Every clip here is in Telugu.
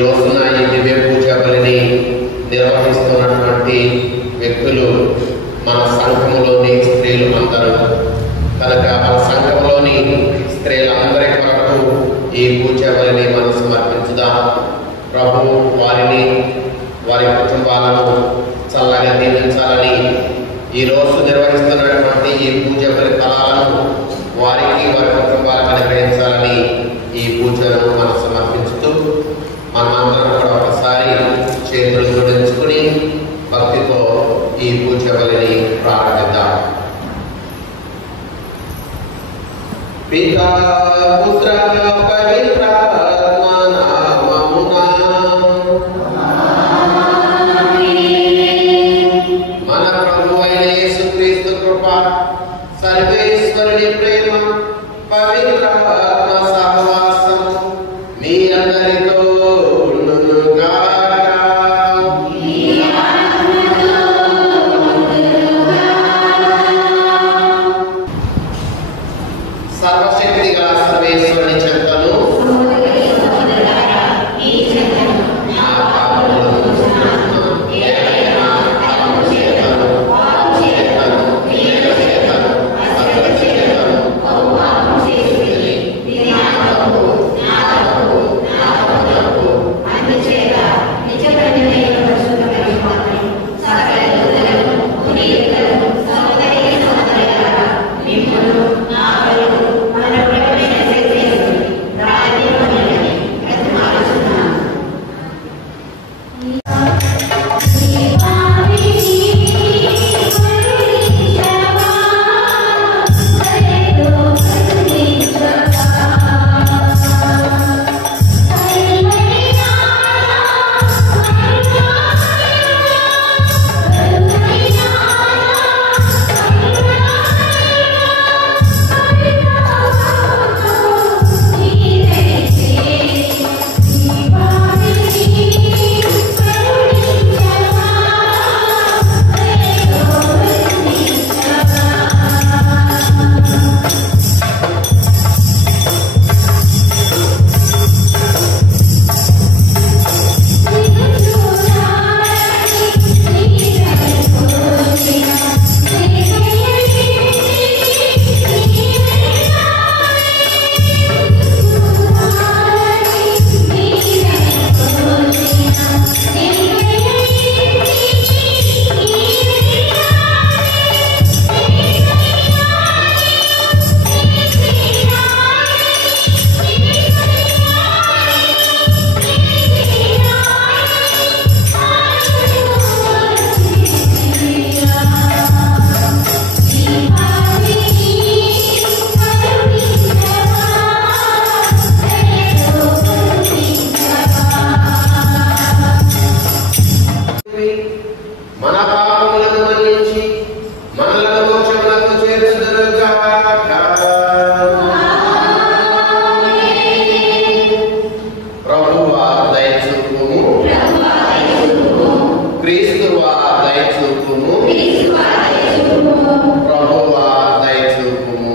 రోజున ఈ దివ్య పూజ బలిని నిర్వహిస్తున్నటువంటి వ్యక్తులు మన సంఘములోని స్త్రీలు అందరూ కనుక మన సంఘంలోని స్త్రీలందరి కొరకు ఈ పూజ బలిని మనం సమర్పించుదాం. ప్రభు వారిని వారి కుటుంబాలను చల్లగా దీవించాలని ఈ రోజు నిర్వహిస్తున్నటువంటి ఈ పూజ బలి ఫలాలను వారికి వారి కుటుంబాలకు అనుగ్రహించాలని ఈ పూజను మనం సమర్పించుతూ మనమందరం కూడా ఒకసారి చేతులు జోడించుకుని భక్తితో ఈ పూజ బలిని ప్రారంభిద్దాం. పితా పుత్ర పవిత్రాత్మ నామమున మన ప్రభువు అయిన యేసుక్రీస్తు కృప, సర్వేశ్వరుని ప్రేమ, పవిత్రాత్మ సహవాసం మీ అందరితో సర్వశక్తి గల సర్వేశ్వరుని చెంతను మన పాపములను మన్నించి మనలను మోక్షమునకు చేర్చుదురుగాక. ప్రభువా దయచూపుము, క్రీస్తువా దయచూపుము, ప్రభువా దయచూపుము.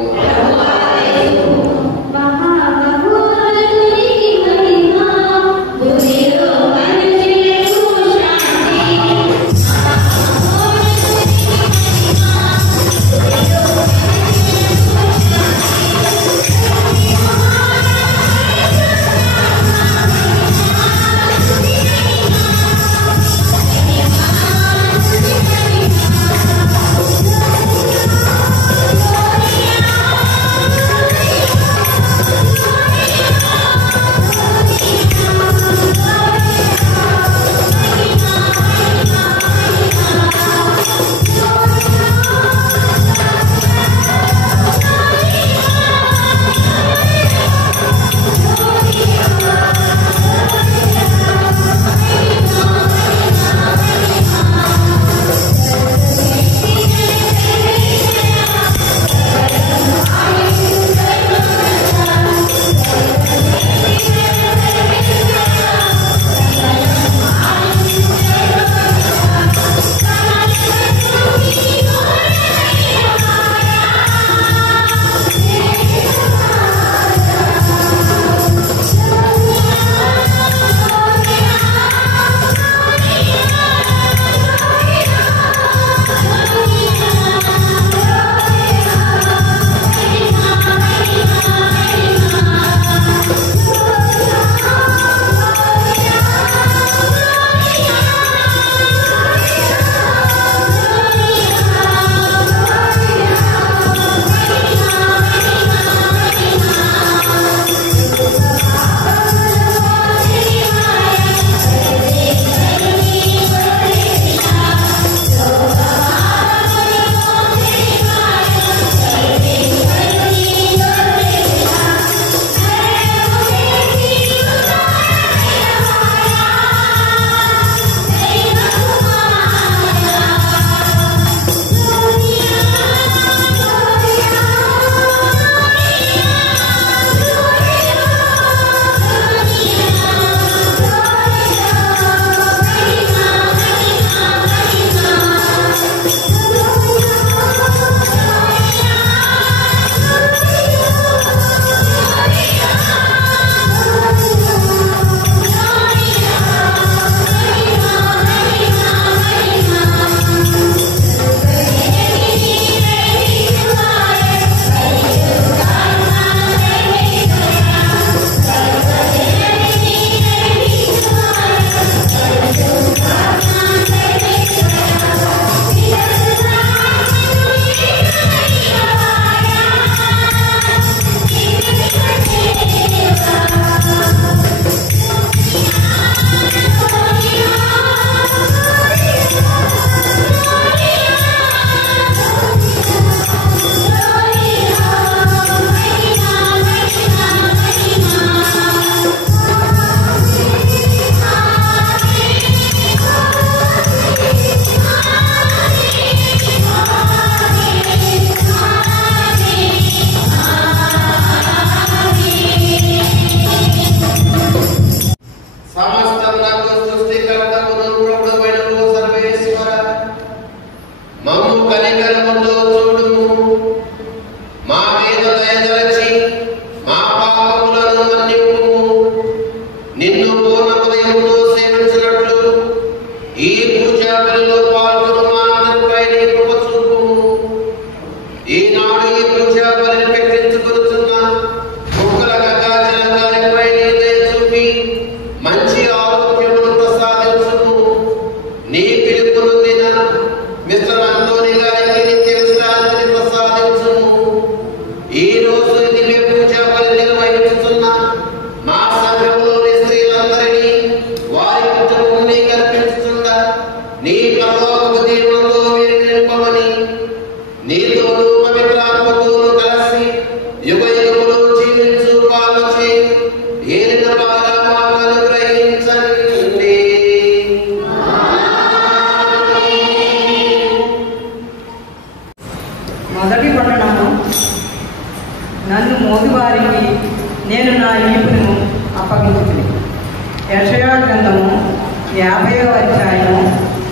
50వ అధ్యాయం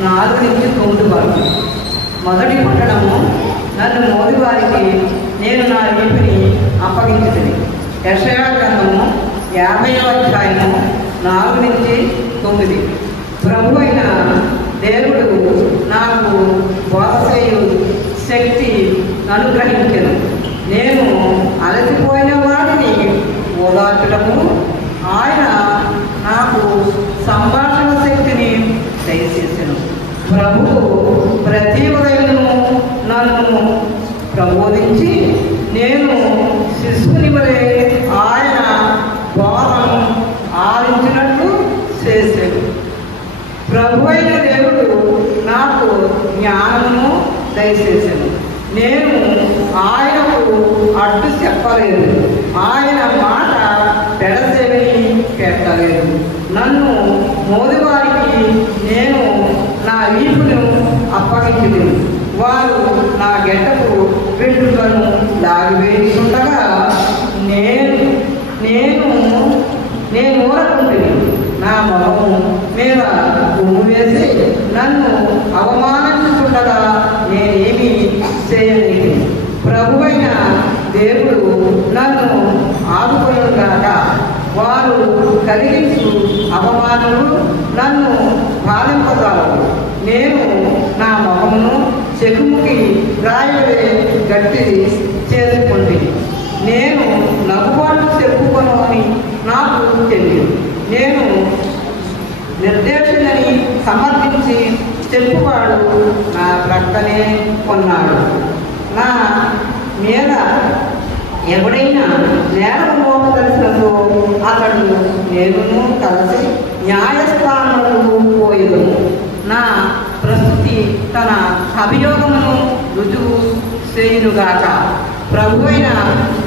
4 నుంచి 9 వరకు. మొదటి పట్టణము, నన్ను మోదివారికి నేను నా వీపుని అప్పగించుతుంది. యెషయా గ్రంథము 50వ అధ్యాయము 4 నుంచి 9. ప్రభు అయిన దేవుడు నాకు బోధచేయు శక్తి అనుగ్రహించెను. నేను అలసిపోయిన వాడిని ఓదార్చడము, ఆయన నాకు సంభాషణ శక్తిని దయచేసెను. ప్రభువు ప్రతి ఉదయము నన్ను ప్రబోధించి, నేను శిశువుని వలె ఆయన బోధను ఆలించినట్లు చేశాడు. ప్రభు అయిన దేవుడు నాకు జ్ఞానము దయచేసెను. నేను ఆయనకు అడ్డు చెప్పలేదు, ఆయన మాట పెడసేవిని పెట్టలేదు. నన్ను మోదివారికి నేను నా వీపును అప్పగించును. వారు నా గెడ్డకు వెంట్రుకలను లాగివేస్తుండగా నేను ఊరకుంటుని నా మొహము మీద ఉమ్ము వేసి నన్ను అవమానించుతుండగా నేనేమి చేయలేదు. ప్రభువైన దేవుడు నన్ను ఆదుకొనుగాక. వారు కలిగించు అవమానములు నన్ను బాధింపగలవు. నేను నా మొహమును చెకుముకి రాయలే గట్టి చేసుకుంది. నేను నవ్వుబాటు చెప్పుకొను అని నాకు తెలియదు. నేను నిర్దేశనని సమర్థించి చెప్పువాడు నా ప్రక్కనే ఉన్నాడు. నా మీద ఎవడైనా నేరం మోపదలిసినదో అతడు నేనును కలిసి న్యాయస్థానములకు పోయేదు. నా ప్రస్తుతి తన అభియోగమును రుజువు చేయునుగాక. ప్రభు అయిన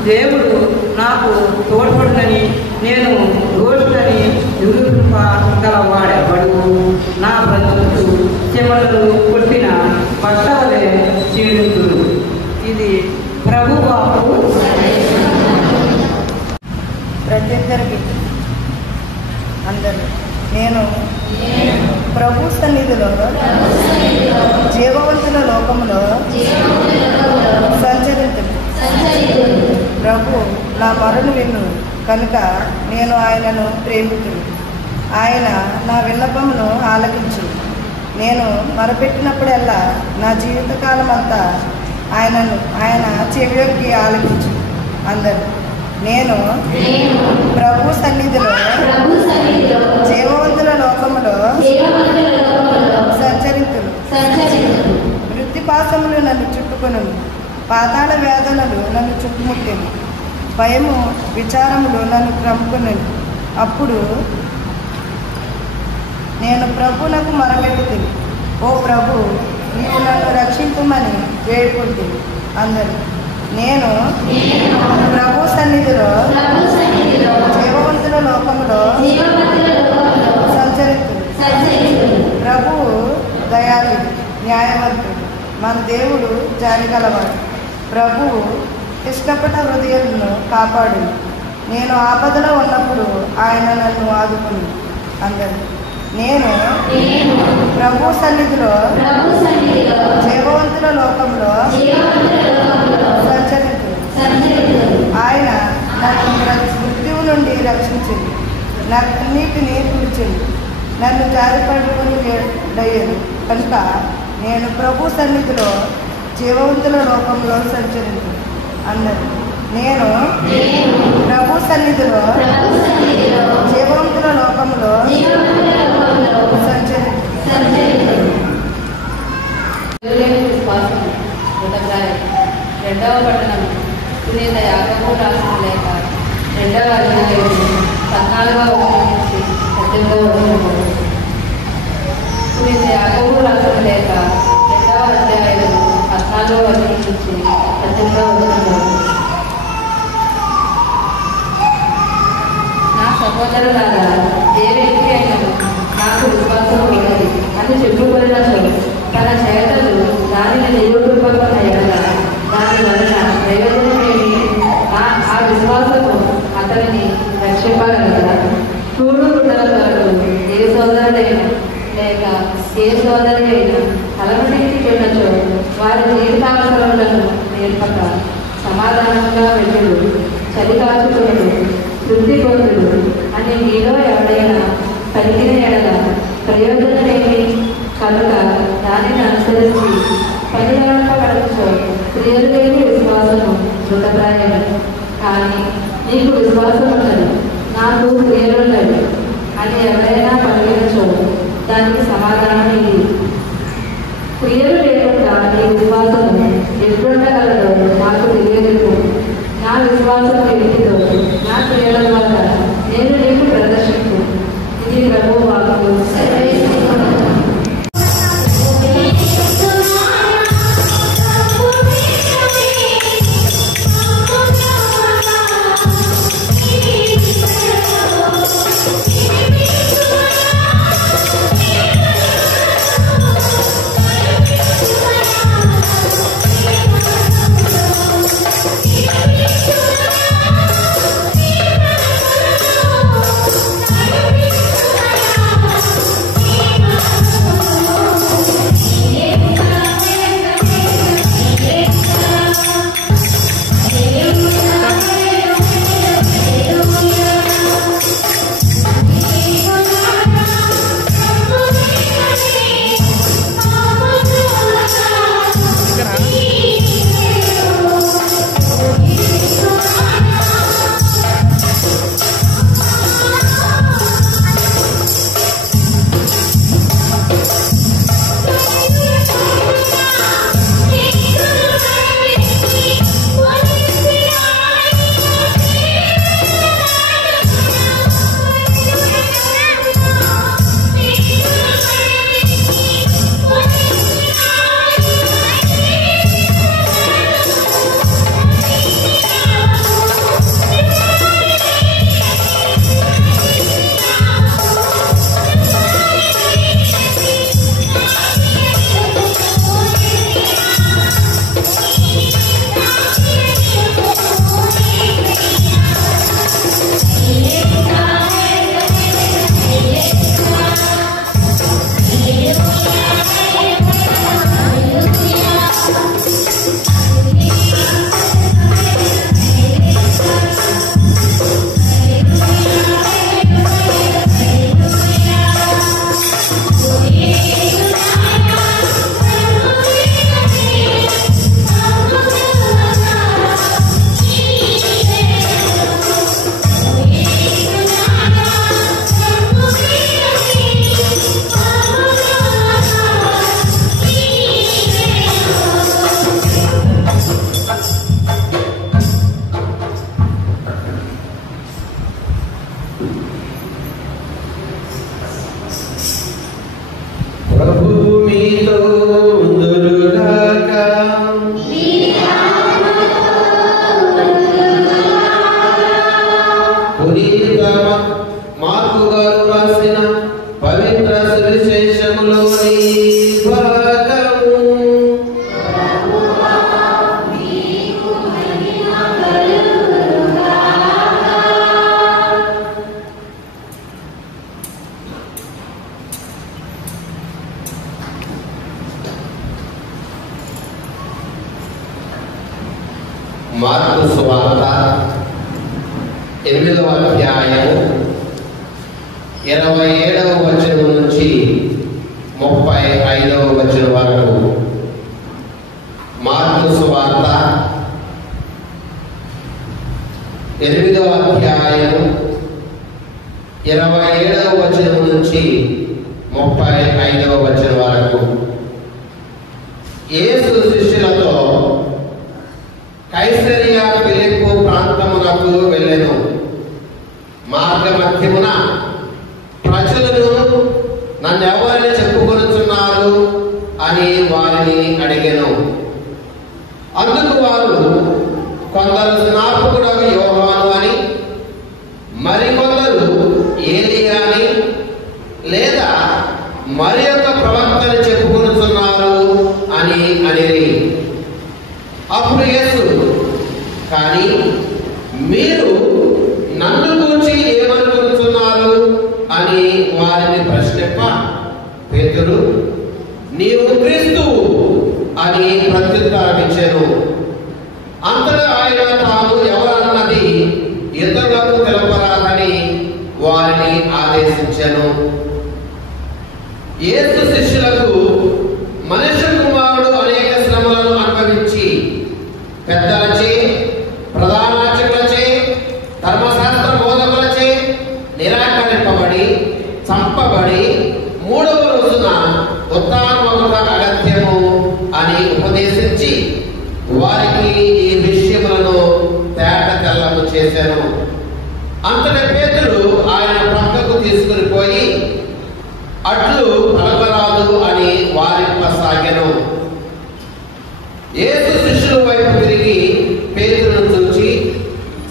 దేవుడు నాకు తోడ్పడునని నేను దోషులని నిరూపింపగలవాడెవడు? నా బ్రతుకు చెమటలు కొట్టిన పట్టవలే చీడుతుడు. ఇది ప్రభు వాక్కు. ప్రత్యర్థరికి అందరూ నేను ప్రభు సన్నిధిలో జీవవంతుల లోకంలో సంచరించును. ప్రభు నా మొరను విను కనుక నేను ఆయనను ప్రేమితును. ఆయన నా విన్నపమును ఆలకించు. నేను మొరపెట్టినప్పుడల్లా నా జీవితకాలం అంతా ఆయన చెవియొగ్గి ఆలకించు. అందరూ నేను ప్రభు సన్నిధిలో జీవవంతుల లోకములో సంచరితులు. వృత్తిపాసములు నన్ను చుట్టుకొను, పాతాళ వేదనలు నన్ను చుట్టుముట్టెను, భయము విచారములు నన్ను క్రమ్ముకొను. అప్పుడు నేను ప్రభువునకు మొరపెట్టుకుని, ఓ ప్రభు, నీవు నన్ను రక్షింపమని వేడుకుంటుంది. అందరూ నేను ప్రభు సన్నిధిలో జీవవంతుల లోకములో సంచరిస్తుంది. ప్రభువు దయాళుడు, న్యాయవంతుడు, మన దేవుడు జాలిగలవాడు. ప్రభువు ఇష్టపడ్డ హృదయాలను కాపాడు. నేను ఆపదలో ఉన్నప్పుడు ఆయన నన్ను ఆదుకుని. అందరూ నేను ప్రభు సన్నిధిలో జీవవంతుల లోకంలో సంచరించు. ఆయన నన్ను మృత్యువు నుండి రక్షించింది, నా కన్నీటిని తుడిచింది, నన్ను జారిపడుకుని దయ్యను కనుక నేను ప్రభు సన్నిధిలో జీవవంతుల లోకంలో సంచరించు. అందరూ నేను ప్రభు సన్నిధిలో జీవవంతుల లోకంలో విశ్వాసం రెండవ పట్టణం పునీత యాకోబు రాసిన లేఖ 2వ అధ్యాయం 14వ వచనం నుంచి 18వ వచనం. పునీత యాకోబు రాసిన లేఖ 2వ అధ్యాయం 14వ వచనం నుంచి 18వ వచనం. నా సహోదరులారా, ఏ వ్యక్తి అయినా నాకు విశ్వాసం ఉన్నది అని చెప్పుకున్నట్లు తన చేతలు దానిని నిరూపింపకుండా ఎడగా దాని వలన ప్రయోజనమేమి? ఆ విశ్వాసము అతనిని రక్షింపగలదా? చూడు గుండల వరకు ఏ సోదరుడైనా ఏ సోదరి అయినా అలమటించుకున్నచో వారి జీవితావసరాలను నేర్పక సమాధానంగా వెళ్ళుడు, చలికాచుకుడు, తృప్తి పొందుడు అని మీలో ఎవరైనా పలికిన ఎడల ప్రయోజనమేమి? కనుక దానిని అనుసరించి పనిగడపబడచ్చో క్రియలు లేని విశ్వాసము మృతప్రాయము. కానీ నీకు విశ్వాసం ఉన్నది, నాకు క్రియలున్నది అని ఎవరైనా పలికినచో దానికి సమాధానం ఇది. క్రియలు లేకుండా నీ విశ్వాసము ఎట్లుండగలదో నాకు తెలియదు. నా విశ్వాసం ఏమిటిదో నా క్రియల ద్వారా నేను నీకు ప్రదర్శించు. ఇది ప్రభువు వాక్కు. మార్కు సువార్త 8వ అధ్యాయము 27వ వచనం నుంచి 35వ వచనం వరకు. మార్కు సువార్త 8వ అధ్యాయము 27వ వచనం నుంచి 35వ వచనం వరకు. యేసు శిష్యులతో కైసరియా ఫిలిప్పు ప్రాంతమునకు వెళ్ళెను. మార్గమధ్యమున ప్రజలను నన్నెవరని చెప్పుకొనుచున్నారు అని వారిని అడిగెను. అందుకు వారు కొందరు స్నాపకుడగు యోహాను అని, మరికొందరు ఏలియా అని, లేదా మరి యొక్క ప్రవక్తని చెప్పుకొనుచున్నారు అని అనిరి. అప్పుడు యేసు, కానీ మీరు నన్ను గురించి ఏమనుకుంటున్నారు అని వారిని ప్రశ్నింప, పేతురు పేతురు, నీవు క్రీస్తువు అని ప్రత్యుత్తరం ఇచ్చాను. అంతటా ఆయన తాను ఎవరన్నది ఇతరులకు తెలపరాదని వారిని ఆదేశించాను. యేసు శిష్యులకు మనుష్య కుమారుడు అనేక శ్రమలను అనుభవించి పెద్దలచే, ప్రధానార్చకులచే, ధర్మశాస్త్ర బోధకులచే నిరాకరింపబడి చంపబడి 3వ రోజున ఉత్థానమగుట అగత్యము అని ఉపదేశించి వారికి ఈ విషయములను తేట తెల్లము చేశాను. అంతటి పేతురు ఆయన పక్కకు తీసుకుని పోయి అట్లు పలకరాదు అని వారింపసాగెను. యేసు శిష్యుల వైపు తిరిగి పేతురును చూచి,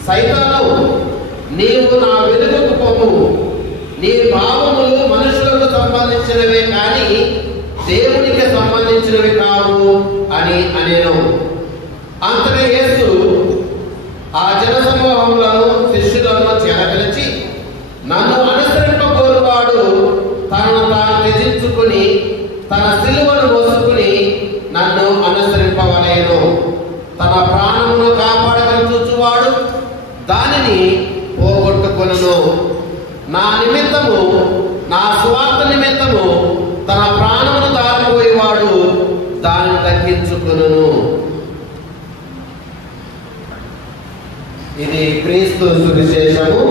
సైతాను, నీవు నా వెనుకకు పోము, నీ భావములు మనుషులకు సంబంధించినవే కానీ దేవునికి సంబంధించినవి కావు అని అనేను. అంతటా యేసు ఆ జనసమూహములను శిష్యులను చేరగలిచి, నన్ను అనుసరింపబోరువాడు తనను తాను త్యజించుకుని తన సిలువను మోసుకుని నన్ను అనుసరింపవలేను. తన ప్రాణమును కాపాడగలి చూచువాడు దానిని పోగొట్టుకొనును. నా నిమిత్తము, నా స్వార్థ నిమిత్తము తన ప్రాణమును దారిపోయేవాడు దానిని తగ్గించుకొనును. ఇది క్రీస్తు సువిశేషము.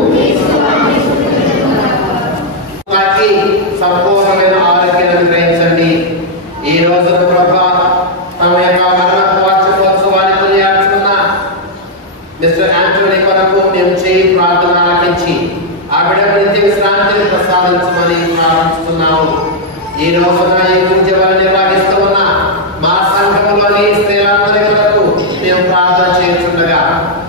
సంపూర్ణమైన ఆరోగ్యాన్ని గ్రహించండి. ఈ రోజు ప్రభువా తమ యొక్క మరణపు వార్షికోత్సవాన్ని కొనియాడుతున్న మిస్టర్ యాంటోనీ కొరకు మేము చేయి ప్రార్థన ఆలకించి ఆ బిడ్డకు నిత్య విశ్రాంతిని ప్రసాదించమని ప్రార్థిస్తున్నాము. ఈ రోజున ఈ పూజలు నిర్వహిస్తూ ఉన్న మా సంఘంలోని స్త్రీలందరి కొరకు మేము ప్రార్థన చేస్తుండగా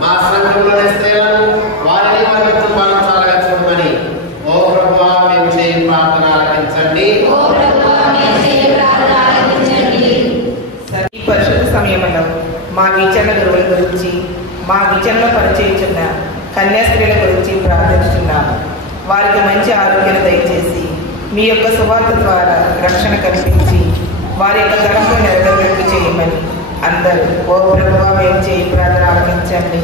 మా సంఘంలోని స్త్రీలను వారిని వారి కుటుంబాలను చాలగా చూడమని ఓ ప్రభువా మేము చేయి ప్రార్థన ఆలకించండి. ఈ పరిశుద్ధ సమయంలో మా విచారణ గురువుల గురించి, మా విచారణ పరిచయించున్న కన్యాస్త్రీల గురించి ప్రార్థిస్తున్నాము. వారికి మంచి ఆరోగ్యం దయచేసి మీ యొక్క సువార్త ద్వారా రక్షణ కల్పించి వారి యొక్క తరఫు నెరవేర్పు చేయమని అందరూ ఓ ప్రభువా మేము చేయి ప్రార్థన ఆలకించండి.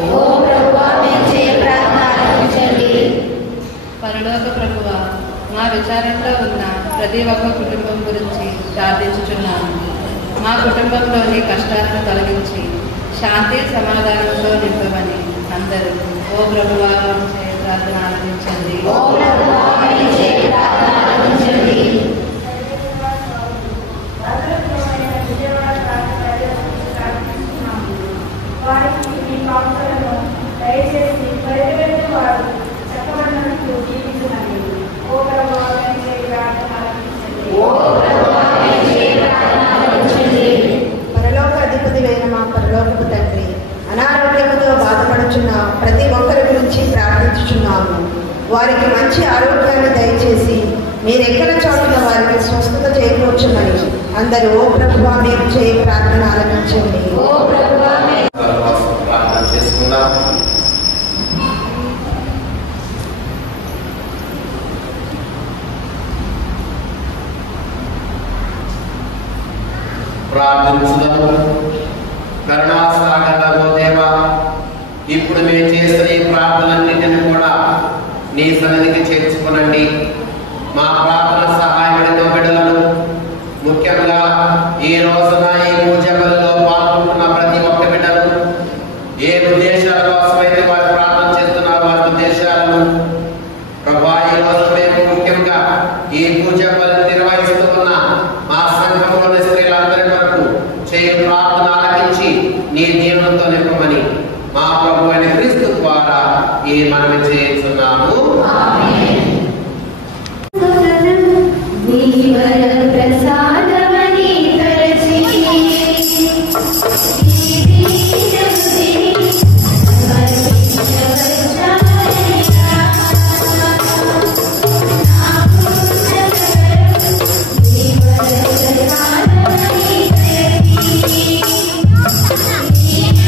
పరలోక ప్రభువా, మా విచారంలో ఉన్న ప్రతి ఒక్క కుటుంబం గురించి ప్రార్థించుచున్నాము. మా కుటుంబంలోని కష్టాలను తొలగించి శాంతి సమాధానంతో నింపమని అందరూ ఓ ప్రభువా ప్రార్థన ఆలకించండి. పరలోక అధిపతివైన మా పరలోకపు తండ్రి, అనారోగ్యముతో బాధపడుచున్న ప్రతి ఒక్కరి గురించి ప్రార్థించుచున్నాము. వారికి మంచి ఆరోగ్యాన్ని దయచేసి మీరెక్కడ చోటున వారికి స్వస్థత చేకూర్చమని అందరూ ఓ ప్రభువా మేము చేయి ప్రార్థన ఆలకించండి. ప్రార్థన చేసుకుందాం. ప్రార్థించుదాము. కరుణాసాగరము దేవా, ఇప్పుడు మేము చేసిన ఈ ప్రార్థనలన్నింటినీ కూడా నీ సన్నిధికి చేర్చుకునండి. మా ప్రార్థన సహాయపడిన బిడ్డలను, ముఖ్యంగా ఈ రోజున ఈ పూజ బలిలో పాల్గొంటున్న ప్రతి ఒక్క బిడ్డను, ఏ ఉద్దేశాల కోసమైతే వారు ప్రార్థన చేస్తున్నారు వారి ఉద్దేశాలను ప్రభా ఈ రోజు మేము ముఖ్యంగా ఈ పూజ బలిని నిర్వహిస్తూ ఉన్న మా సంఘంలోని స్త్రీలందరి వరకు చేయ ప్రార్థన ఆలకించి నీ దీవెనతో నింపమని మా ప్రభు అయిన క్రీస్తు ద్వారా ఈ మనవి చేస్తున్నాము. Yeah.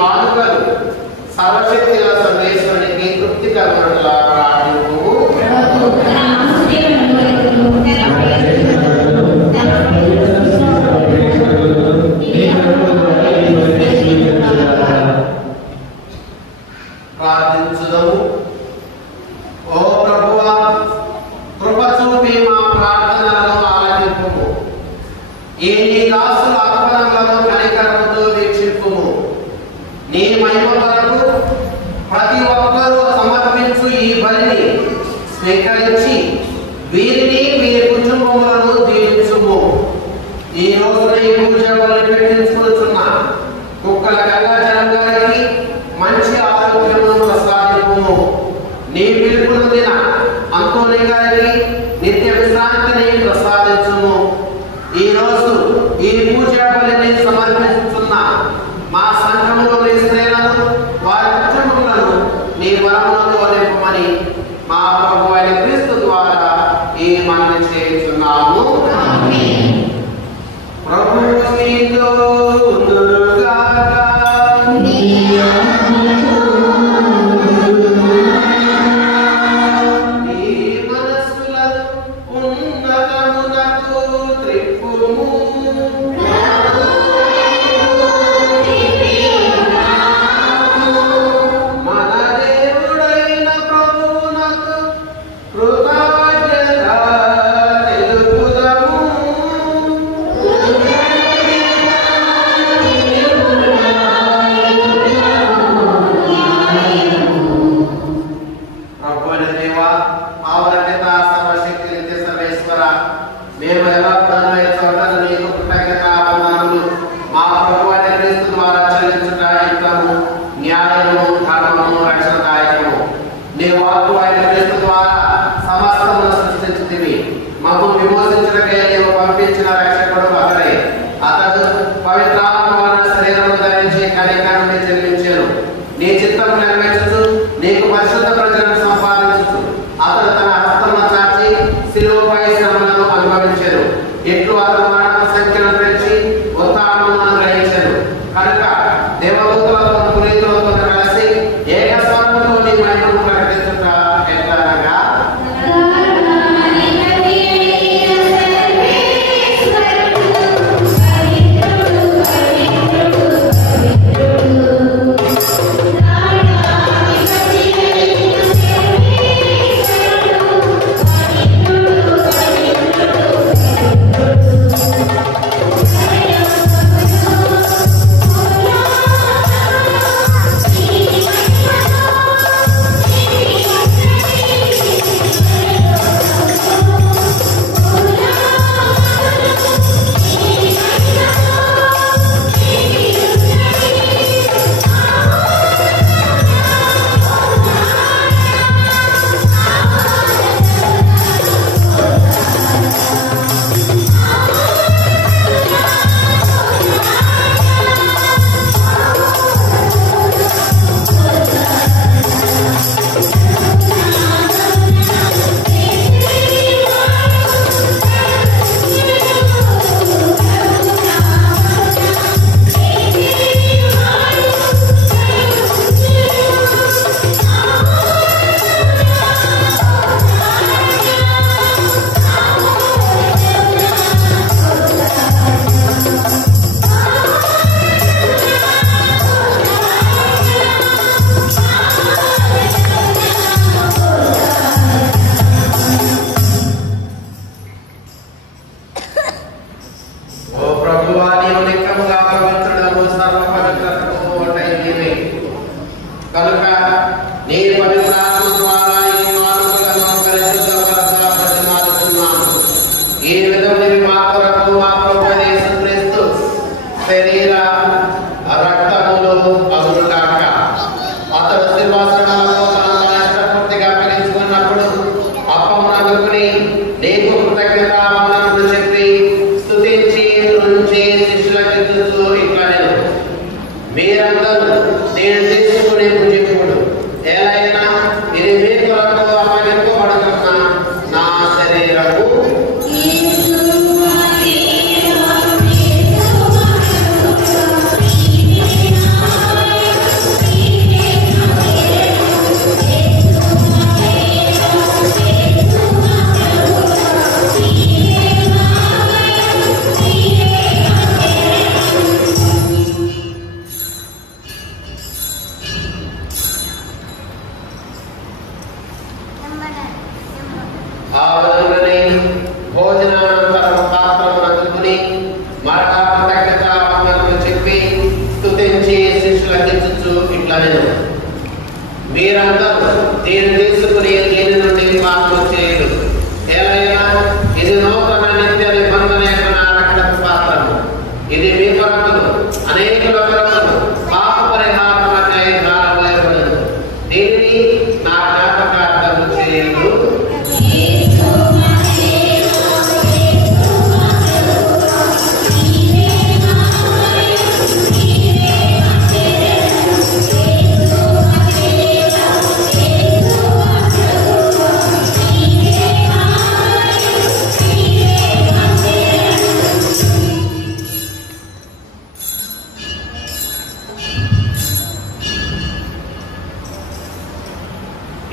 కానుకలు సర్వశక్తుల సందేశానికి తృప్తికరముగా ప్రార్థింపు. ప్రార్థించుదాము. ఓ ప్రభువా, కృప చూపి మా ప్రార్థనలను ఆలకింపుము. ఈ నీ దాసుల అర్పణలను కనికరముతో వీక్షింపుము. నీ మహిమ కొరకు ప్రతి ఒక్కరూ సమర్పించు ఈ బలిని స్వీకరించి వీరిని వీరి కుటుంబములను దీవించుము. ఈ రోజున ఈ పూజ బలి పెట్టించుకుంటున్న కుక్కల గంగాజలం గారికి మంచి ఆరోగ్యమును ప్రసాదింపుము. నీ పిలుపు నొందిన అంతోని గారికి నిత్య విశ్రాంతిని ప్రసాదించుము. ఈ రోజు ఈ పూజా బలిని సమర్పిస్తున్న మా సంఘములోని స్త్రీలను వారి కుటుంబములను నీ వరములతో నింపమని మా ప్రభు అయిన క్రీస్తు ద్వారా ఈ మనవి చేస్తున్నాము. ప్రభు మీతో ఉండుగాక. మేము ఎలా ప్రాణాయ చోటలు నీకు కృతజ్ఞతావందనములు మా ప్రభు అయిన క్రీస్తు ద్వారా చెల్లించుట యుక్తము, న్యాయము, ధర్మము, రక్షణదాయకము. నీ వాక్కు అయిన క్రీస్తు ద్వారా సమస్తమును సృష్టించితివి. మాకు విమోచించడకే నీవు పంపించిన రక్షకుడు అతడే. అతడు పవిత్రాత్మ వలన శరీరము ధరించి కనికరాన్ని చెల్లించెను. నీ చిత్తము నెరవేర్చుచు నీకు పరిశుద్ధ ప్రజలను సంపాదించుచు అతడు తన హస్తమును చాచి శిలువపై శ్రమలను అనుభవించారు. ఎట్లు అతను మరణ సంఖ్యను పెంచి ఉత్తానమును గ్రహించారు. కనుక దేవదూతలతో పునీతులతో కలిసి ఏకస్వరముతో నీ మహిమను ప్రకటించుట ఎట్లనగా, కనుక నీ పవిత్రాత్మ ద్వారా ఈ మానవులను పరిశుద్ధపరచగా బ్రతిమాలుతున్నాను. ఈ విధముని మా కొరకు మా ప్రభువైన యేసుక్రీస్తు శరీర రక్తములు అగునుగాక. అతడు శిల్వాసనాలతో తన ఇష్టపూర్తిగా పిలుచుకున్నప్పుడు అప్పమును అందుకుని నీకు కృతజ్ఞతావందనములు చెప్పి స్తుతించి త్రుంచి శిష్యులకిచ్చుచు ఇట్లనెను, మీరందరూ నేను తీసుకునే భుజింపుడు. ఏలైనా ఇది మీ కొరకు అప్పగింపబడుతున్న నా శరీరము. Amen. ఇట్లనెను, మీరందరూ దీన్ని తీసుకుని దీని నుండి పాపం చేయరు. ఏలైనా ఇది నూతన నిత్య నిబంధన యొక్క నా రక్తపు పాత్రము. ఇది మీ కొరకును అనేకుల కొరకును పాప పరిహారములకై ధారపోయబడును. దీనిని నా జ్ఞాపకార్థము చేయరు.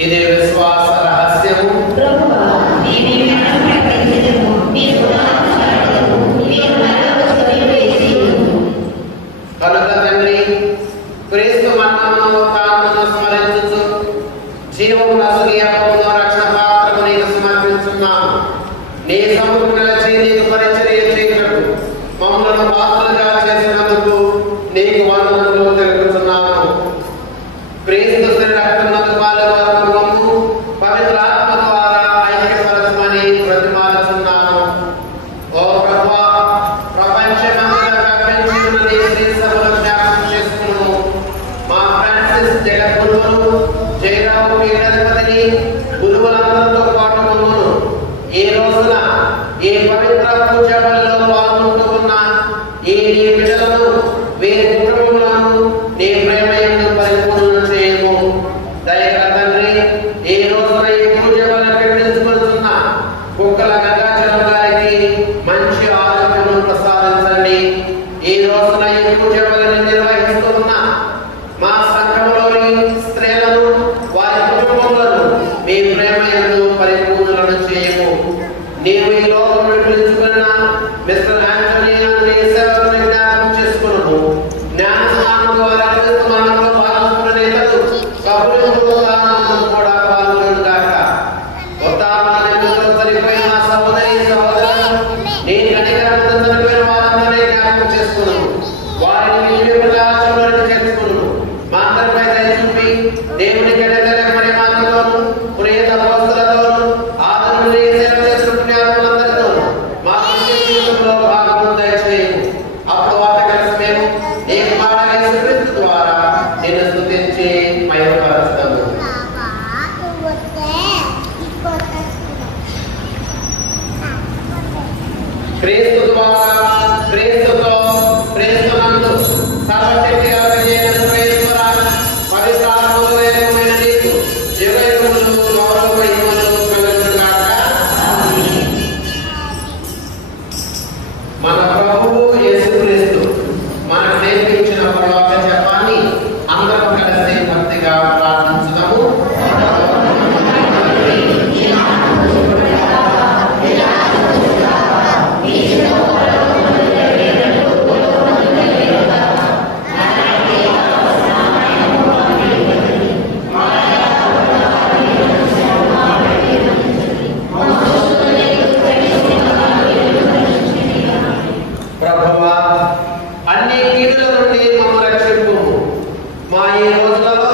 ఇది విశ్వాస రహస్యము. కనుక తండ్రి, క్రీస్తు మరణమును తాను స్మరించుచు జీవము నసుని అప్పమును రక్షణ పాత్రము నీకు సమర్పించున్నాము. నీ సముఖం నిలిచి నీకు పరిచర్య చేయటకు మమ్మల్ని పాత్రలుగా చేసినందుకు నీకు వందనములు తెలుపుతున్నాము. క్రీస్తు రక్తమునకు పాలువారము పవిత్రాత్మ ద్వారా ఐక్యపరచమని ప్రతిపాదిస్తున్నాము. ఓ ప్రభువా, ప్రపంచమంతా వ్యాపించిన నీ శ్రీ సభలో జ్ఞాపకం చేసుకున్నాము. మా ఫ్రాన్సిస్ జగద్గురువును, జయరాము పీఠాధిపతిని, గురువులందరితో పాటు మమ్మను ఈ రోజున ఈ పవిత్ర పూజ బలిలో పాల్గొంటూ ఉన్న ఈ నీ బిడ్డలను, వీరి కుటుంబములను నీ ప్రేమయందు పరిపూర్ణ చేయము. దయగల తండ్రి, ఈ రోజున ఈ పూజ బలి కట్టించుకుంటున్న కుక్కల గంగాచలం గారికి మంచి ఆరోగ్యమును ప్రసాదించండి. ఈ రోజున ఈ పూజ బలిని నిర్వహిస్తున్న మా సంఘంలోని స్త్రీలను, వారి కుటుంబములను మీ ప్రేమయందు పరిపూర్ణులను చేయము. నీవు ఈ లోకంలో పిలుచుకున్న మిస్టర్ ఆంటోనియా నీ సేవకుని జ్ఞాపకం చేసుకున్నాము. జ్ఞానస్నానం ద్వారా క్రీస్తు మరణంలో పాల్గొన్న నేతలు కబురుతో కూడా పాల్గొనుగాక. ఉత్తాపన నిమిత్తం చనిపోయిన సహోదరి సహోదరులను నీ కనికరముతో చనిపోయిన వారందరినీ జ్ఞాపకం చేసుకున్నాము. వారిని మీ విమలాచంలోకి చేర్చుకున్నాము. మా అందరిపై దయ చూపి దేవుని కనికర పరిమాణంలోను ప్రేత భక్తులతోను ఆదరణ సేవ చేసిన పుణ్యాత్ములందరితోను మా జీవితంలో భాగం దయచేయము. అప్పుడు వాటి కలిసి మేము నీ కుమారుడైన యేసుక్రీస్తు ద్వారా నిన్ను స్తుతించి మహిమపరుస్తాము. క్రీస్తు ద్వారా, క్రీస్తుతో, క్రీస్తునందు సర్వశక్తి కలిగిన పవిత్రాత్మమైన నీకు యుగయుగములు గౌరవ మహిమలు కలుగునుగాక. మన ప్రభువు యేసుక్రీస్తు మనకు నేర్పించిన పరలోక జపాన్ని అందరం కలిసి భక్తిగా ప్రార్థించుదాము. ప్రభువా, అన్ని కీడుల నుండి మమ్మల్ని రక్షింపు. మా ఈ రోజులలో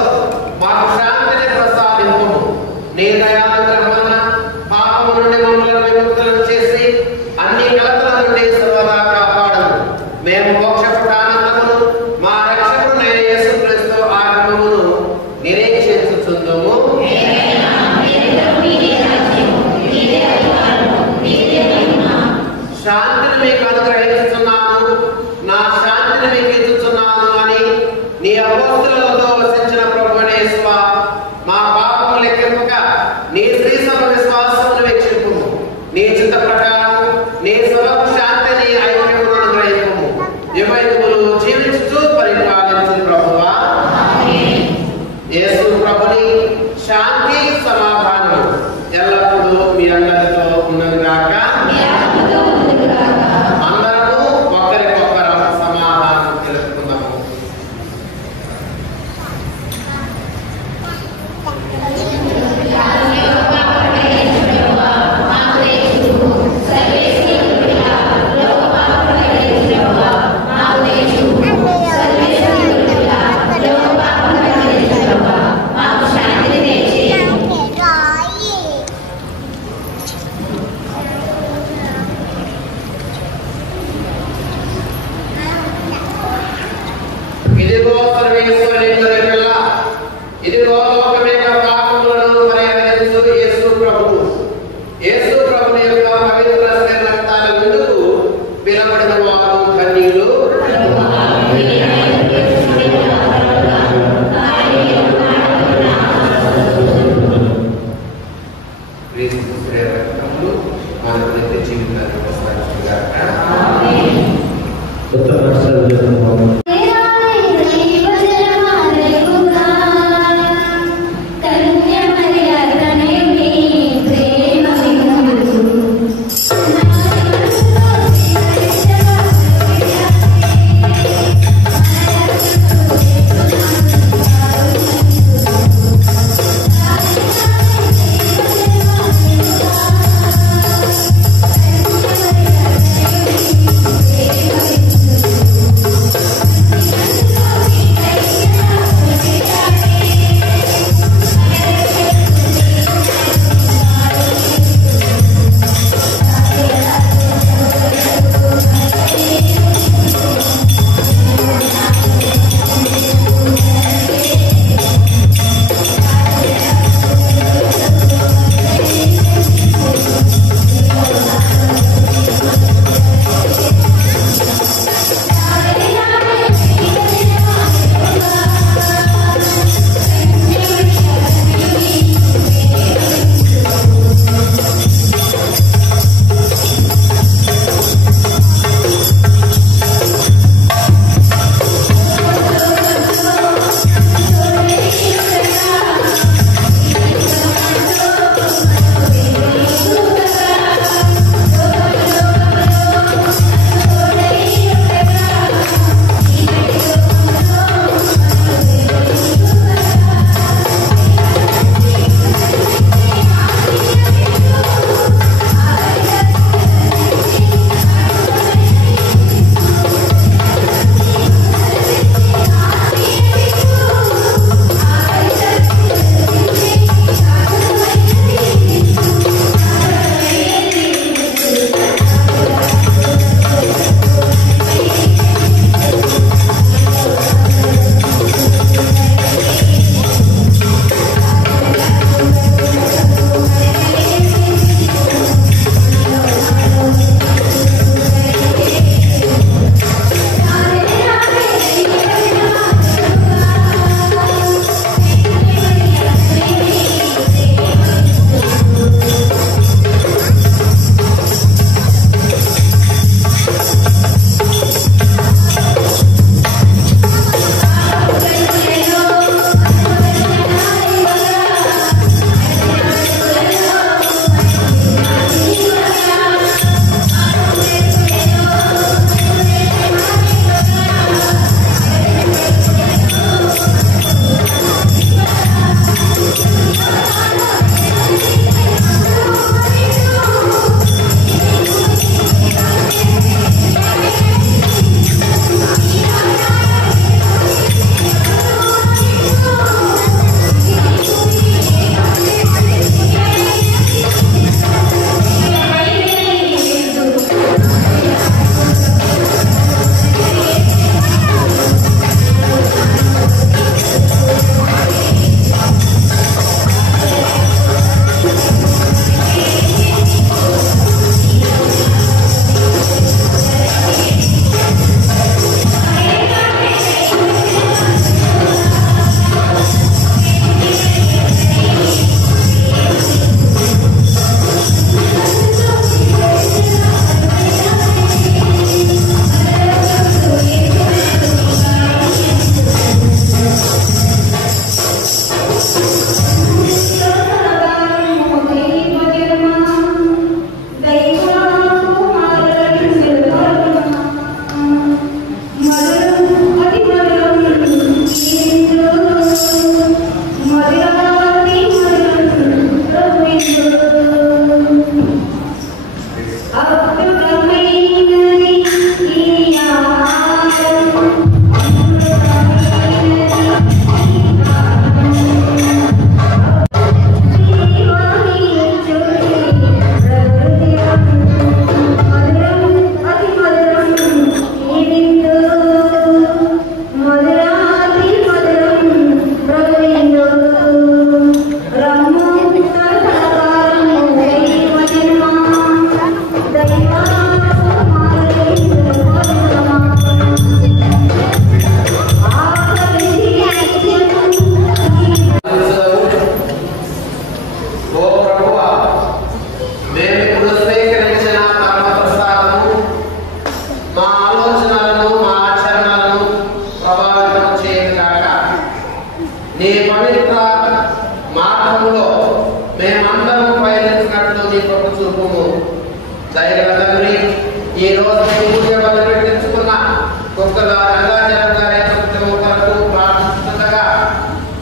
మాకు శాంతిని ప్రసాదింపు. నీ దయానుగ్రహమున పాపము నుండి మమ్మల్ని విముక్తులను చేసి అన్ని కలతల నుండి సర్వదా కాపాడము. మేము మోక్షపుటానందమును మా రక్షకుడైన యేసుక్రీస్తు ఆగమమును నిరీక్షించుచుందుము. శాంతిని మీకు అనుగ్రహిస్తున్నాను, నా శాంతిని మీకు ఇచ్చుచున్నాను అని నీ అపోస్తలులతో వసించిన ప్రభువైన యేసువా, మా పాపము లెక్కింపక నీ శ్రీ సభ విశ్వాసమును వీక్షింపుము. నీ చిత్త ప్రకారం నీ స్వరూప శాంతిని ఐక్యమును అనుగ్రహింపుము. యుగయుగములు జీవించుచు పరిపాలించు ప్రభువా. యేసు ప్రభుని శాంతి సమాధానం ఎల్లప్పుడూ మీ అందరితో ఉన్నదిగాక. అందరము ఒకరికొకరు సమాధానం తెలుసుకుందాము. మాకు ఇదిగో సర్వేశ్వరుని గొర్రెపిల్ల, ఇదిగో లోకం యొక్క పాపములను పరిహరించు యేసు ప్రభువు. యేసు ప్రభుని యొక్క పవిత్ర శరీర రక్తాల విందుకు పిలబడిన వారు ధన్యులు. క్రీస్తు శరీర రక్తములు మన నిత్య జీవితాన్ని కొనసాగించుగాక. కొత్త రాష్ట్రాలు కుక్కగా గంగాజలం గారి కుటుంబం కొరకు ప్రార్థిస్తుండగా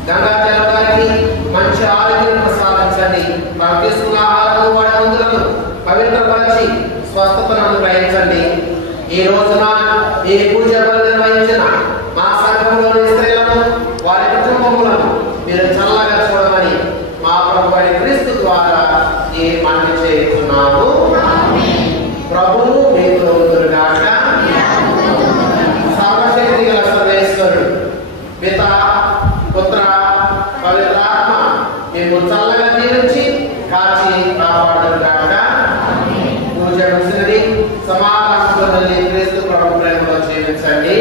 గంగాజలం గారికి మంచి ఆరోగ్యం ప్రసాదించండి. వారు తీసుకున్న ఆహారము వాడి మందులను పవిత్రపరిచి స్వస్థతను అనుగ్రహించండి. ఈ రోజున ఈ పూజ బలి నిర్వహించిన మా సంఘంలోని స్త్రీలను వారి కుటుంబములను మీరు చల్లగా చూడమని మా ప్రభు అయిన క్రీస్తు ద్వారా ఈ మనవి చేస్తున్నాము. ప్రభువు మీతో ఉండుగాక. సర్వశక్తి గల సర్వేశ్వరుడు పిత పుత్ర పవిత్రాత్మ మేము చల్లగా దీవించి కాచి కాపాడుగాక. పూజ ముగిసినది. సమాధానంతో క్రీస్తు ప్రభు ప్రేమలో జీవించండి.